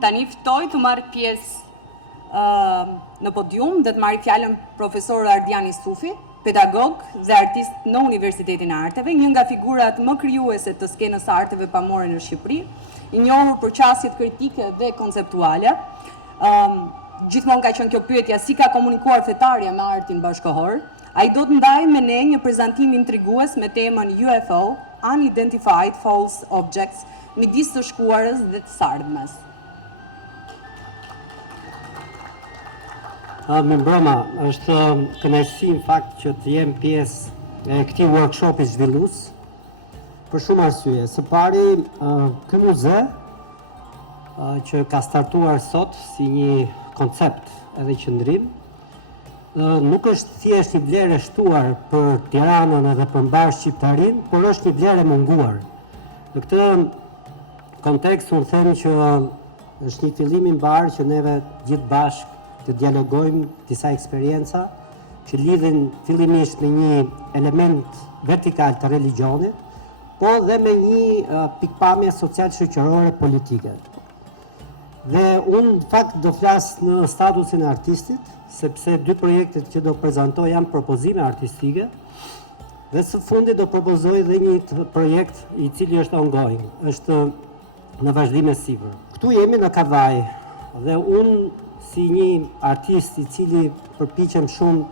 Tani ftoj të marrë pjesë në podium dhe të marrë fjalën profesor Ardiani Sufi, pedagog dhe artist në Universitetin e Arteve, një nga figurat më krijuese të skenës arteve pamore në Shqipëri, i njohur për qasjet kritike dhe konceptuale. Gjithmonë ka qenë kjo pyetja si ka komunikuar fetarja me artin bashkëkohor. Ai do të ndajë me ne një prezantim intrigues me temën UFO, Unidentified False Objects, midis të shkuarës dhe të sardhmes. Mirëmbrëma, është kënaqësi në fakt që të jem pjesë e këtij workshopi zhvillues për shumë arsye. Së pari, ky muze që ka startuar sot si një koncept edhe qëndrim, nuk është thjesht një vlerë e shtuar për Tiranën edhe për mbar Shqiptarinë, por është një vlerë e munguar. Në këtë kontekst unë them që është një fillim i mbar që neve gjithë bashkë të dialogojmë disa eksperienca që lidhen fillimisht me një element vertikal të religionit, po dhe me një pikpamje social-shoqërore politike. Dhe unë në fakt do flas në statusin e artistit, sepse dy projektet që do prezantoj janë propozime artistike, dhe së fundi do propozoj dhe një projekt i cili është ongoing, është në vazhdim e sipër. Këtu jemi në Kavaj dhe unë si një artist i cili përpiqem shumë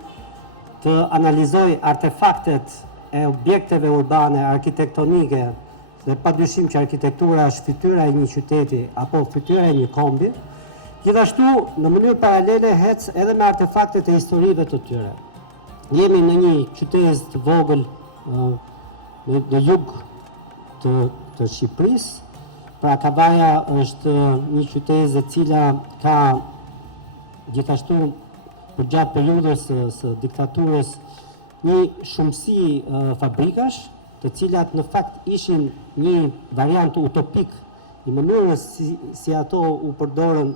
të analizoj artefaktet e objekteve urbane, arkitektonike, dhe padyshim që arkitektura është fytyra e një qyteti apo fytyra e një kombi, gjithashtu në mënyrë paralele hec edhe me artefaktet e historive të tyre. Jemi në një qytet të vogël në jug të Shqipërisë, pra Kavaja është një qytet e cila ka gjithashtu për gjatë periudhës së diktaturës një shumësi fabrikash, të cilat në fakt ishin një variant utopik i mënyrës si ato u përdorën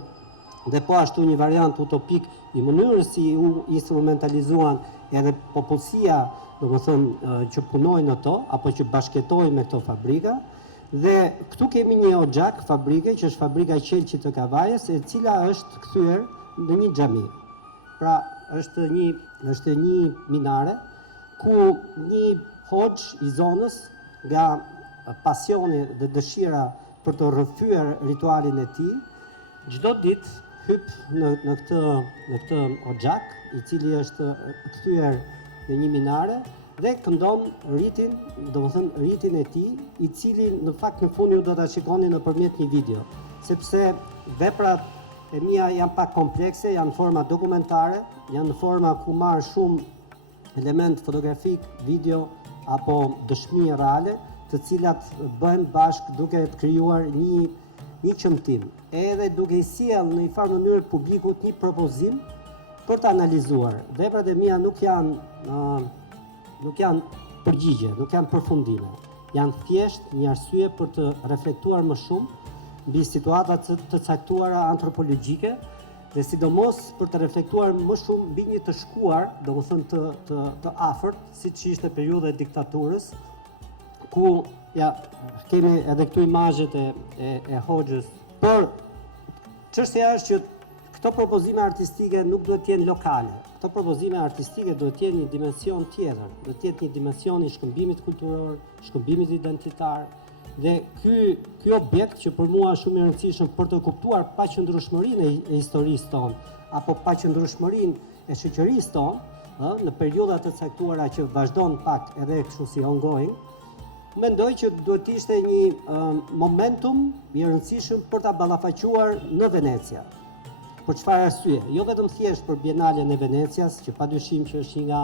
dhe po ashtu një variant utopik i mënyrës si u instrumentalizuan edhe popullsia, domethënë që punojnë në to apo që bashkëtojnë me këto fabrika. Dhe këtu kemi një oxhak fabrike që është fabrika e qelçit të Kavajës, e cila është kthyer në një xhami. Pra është një minare ku një hoxh i zonës nga pasioni dhe dëshira për të rrëfyer ritualin e tij, çdo ditë hyp në këtë oxhak, i cili është kthyer në një minare dhe këndon ritin, domethënë ritin e tij, i cili në fakt në fund ju do ta shikoni nëpërmjet një video, sepse veprat e mia janë pak komplekse, janë forma dokumentare, janë në forma ku marr shumë element fotografik, video apo dëshmi reale, të cilat bëhen bashkë duke të krijuar një qëmtim, edhe duke i sjellë në një farë mënyrë publikut një propozim për të analizuar. Veprat e mia nuk janë përgjigje, nuk janë përfundime. Janë thjesht një arsye për të reflektuar më shumë mbi situata të caktuara antropologjike dhe sidomos për të reflektuar më shumë mbi një të shkuar, domethënë të afërt, siç ishte periudha e diktaturës, ku kemi edhe këtu imazhet e hoxhës. Por çështja është që këto propozime artistike nuk duhet të jenë lokale. Këto propozime artistike duhet të jenë një dimension tjetër, duhet të jetë një dimension i shkëmbimit kulturor, shkëmbimit identitar. Dhe ky objekt që për mua është shumë i rëndësishëm për të kuptuar paqëndrueshmërinë e historisë tonë apo paqëndrueshmërinë e shoqërisë tonë, në periudha të caktuara që vazhdon pak edhe kështu si ongoing, mendoj që duhet të ishte një momentum i rëndësishëm për ta ballafaquar në Venecia. Për çfarë arsye? Jo vetëm thjesht për Bienalen e Venecias, që padyshim që është një nga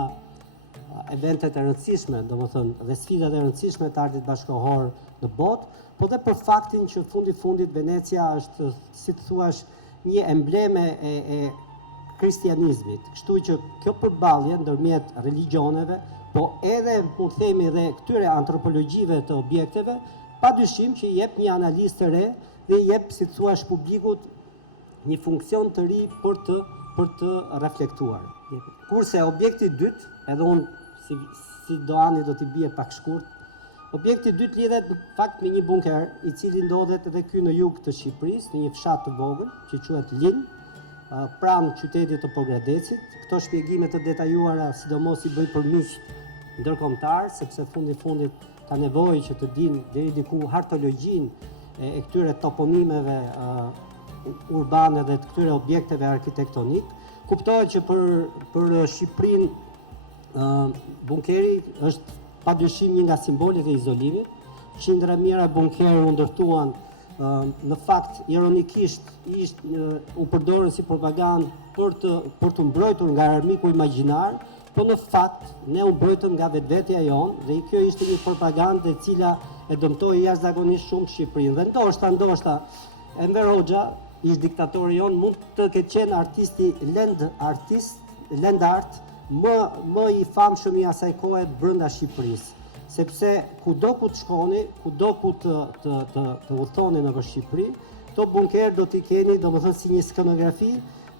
eventet e rëndësishme, domethënë dhe sfidat e rëndësishme të artit bashkëkohor në botë, po dhe për faktin që fundit Venecia është, si të thuash, një embleme e kristianizmit. Kështu që kjo përballje ndërmjet religioneve, po edhe mund të themi dhe këtyre antropologjive të objekteve, padyshim që jep një analizë të re dhe jep, si të thuash, publikut një funksion të ri për të reflektuar. Kurse objekti i dytë, edhe unë si Doani do t'i bie pak shkurt, Objekti dytë lidhet në fakt me një bunker, i cili ndodhet edhe ky në jug të Shqipërisë, në një fshat të vogël, që quhet Lin, pranë qytetit të Pogradecit. Këto shpjegime të detajuara, sidomos i bëj për miq ndërkombëtar, sepse fundit ka nevojë që të dinë deri diku hartologjinë e këtyre toponimeve urbane dhe të këtyre objekteve arkitektonik. Kuptohet që për Shqipërinë bunkeri është padyshim një nga simbolet e izolimit. Qindra mijëra bunkerë u ndërtuan, në fakt ironikisht u përdorën si propagandë për të mbrojtur nga armiku imagjinar, po në fakt ne u mbrojtëm nga vetvetja jonë dhe kjo ishte një propagandë e cila e dëmtoi jashtëzakonisht shumë Shqipërinë. Dhe ndoshta Enver Hoxha, ish diktatori jonë, mund të ketë qenë artisti land art më i famshëm i asaj kohe brenda Shqipërisë, sepse kudo ku të shkoni, kudo ku të udhtoni nëpër Shqipëri, këto bunker do t'i keni, domethënë si një skenografi,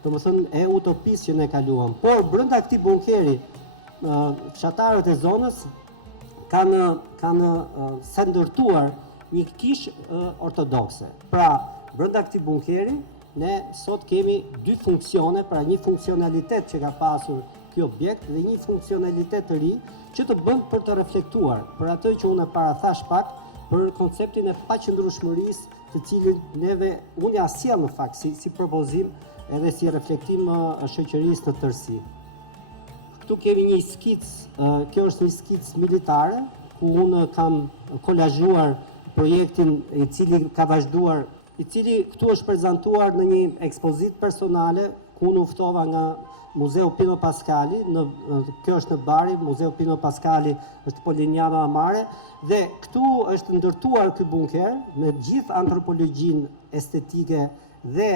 domethënë e utopisë që ne kaluam. Por brenda këtij bunkeri, fshatarët e zonës kanë se ndërtuar një kishë ortodokse. Pra, brenda këtij bunkeri, ne sot kemi dy funksione, pra një funksionalitet që ka pasur ky objekt dhe një funksionalitet të ri që të bën për të reflektuar për atë që unë parathash pak, për konceptin e paqëndrueshmërisë, të cilin unë ja sjell në fakt si propozim edhe si reflektim shoqërisë në tërësi. Këtu kemi një skicë, kjo është një skicë militare, ku unë kam kolazhuar projektin i cili ka vazhduar, i cili këtu është prezantuar në një ekspozitë personale, ku unë u ftova nga Muzeu Pino Pascali, kjo është në Bari, Muzeu Pino Pascali është Polignano Amare, dhe këtu është ndërtuar ky bunker me gjithë antropologjinë estetike dhe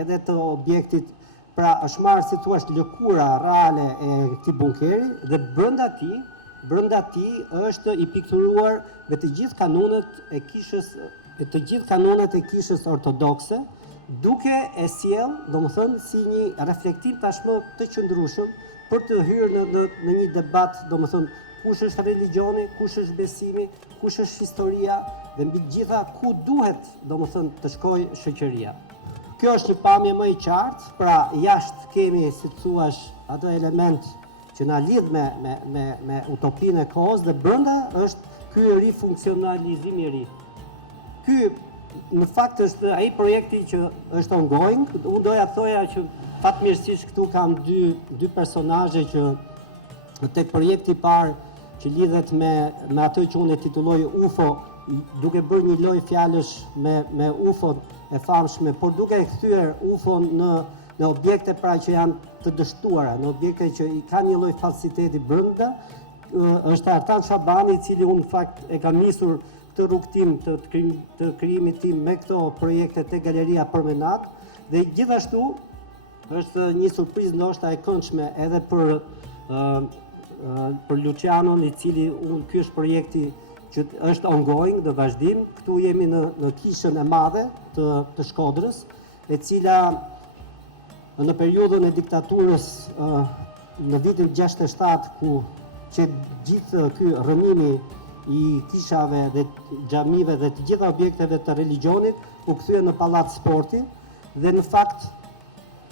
edhe të objektit, pra është marrë si thua lëkura reale e këtij bunkeri dhe brenda tij është i pikturuar me të gjithë kanonet e kishës ortodokse, duke e sjell, domethënë, si një reflektim tashmë të qëndrueshëm për të hyrë në një debat, domethënë, kush është religioni, kush është besimi, kush është historia dhe mbi gjitha ku duhet, domethënë, të shkojë shoqëria. Kjo është një pamje më e qartë, pra jashtë kemi, si të thuash, atë element që na lidh me utopinë e kohës dhe brenda është ky rifunksionalizim i ri. Ky në fakt është ai projekti që është ongoing. Unë doja të thoja që fatmirësisht këtu kam dy personazhe që tek projekti i parë që lidhet me atë që unë e titulloj UFO, duke bërë një lojë fjalësh me UFO e famshme, por duke e kthyer UFO në objekte pra që janë të dështuara, në objekte që i kanë një lloj falsiteti brenda, është Artan Shabani, i cili unë në fakt e kam nisur këtë rrugtim të krijimit tim me këto projekte te Galeria Promenade, dhe gjithashtu është një surprizë ndoshta e këndshme edhe për Lucianon, i cili ky është projekti që është ongoing, dhe vazhdim. Këtu jemi në kishën e madhe të Shkodrës, e cila në periudhën e diktaturës në vitin 67, ku që gjithë ky rrënimi i kishave dhe xhamive dhe të gjitha objekteve të religionit u kthye në pallat sporti, dhe në fakt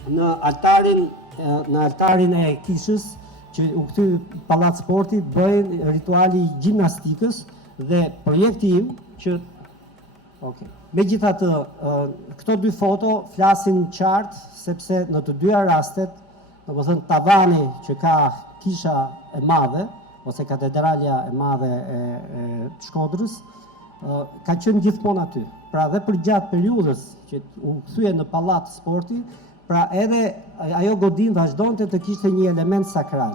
në altarin e kishës që u kthy pallat sporti bëhen rituali i gjimnastikës dhe projekti im që megjithatë këto dy foto flasin qartë, sepse në të dyja rastet, domethënë tavani që ka kisha e madhe ose katedralja e madhe e Shkodrës ka qenë gjithmonë aty. Pra dhe për gjatë periudhës që u kthye në pallat sporti, pra edhe ajo godin vazhdonte të kishte një element sakral.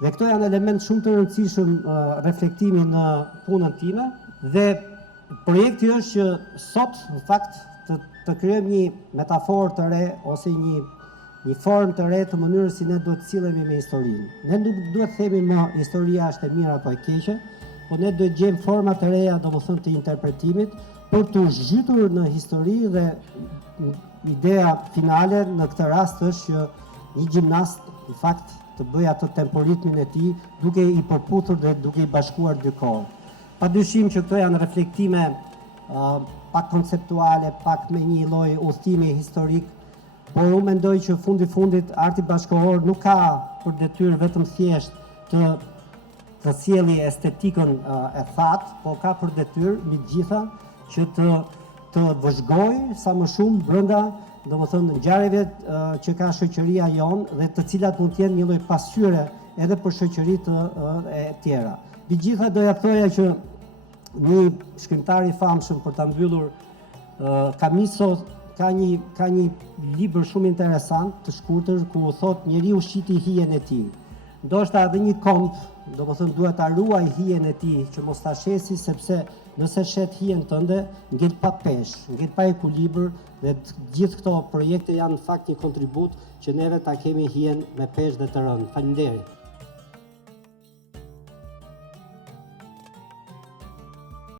Dhe këto janë element shumë të rëndësishëm reflektimi në punën time, dhe projekti është që sot në fakt të krijojmë një metaforë të re ose një formë të re të mënyrës si ne duhet të sillemi me historinë. Ne nuk duhet të themi më historia është e mirë apo e keqe, por ne duhet gjejmë forma të reja, domethënë të interpretimit, për të zhytur në histori, dhe ideja finale në këtë rast është që një gjimnast në fakt të bëjë atë temporitmin e tij duke i përputhur dhe duke i bashkuar dy kohë. Padyshim që këto janë reflektime pak konceptuale, pak me një lloj udhëtimi historik, por unë mendoj që fundit arti bashkëkohor nuk ka për detyrë vetëm thjesht të sjellë estetikën e thatë, po ka për detyrë megjithatë që të vëzhgojë sa më shumë brenda, domethënë ngjarjeve që ka shoqëria jonë dhe të cilat mund të jenë një lloj pasqyre edhe për shoqëritë e tjera. Megjithatë doja thoja që një shkrimtar i famshëm për ta mbyllur, Camiso, ka një libër shumë interesant të shkurtër ku thot njeriu shiti hijen e tij. Ndoshta edhe një komp, domethënë duhet ta ruaj hijen e tij që mos ta shesi, sepse nëse shet hijen tënde, ngel pa peshë, ngel pa ekuilibër dhe gjithë këto projekte janë në fakt një kontribut që neve ta kemi hijen me peshë dhe të rëndë. Faleminderit.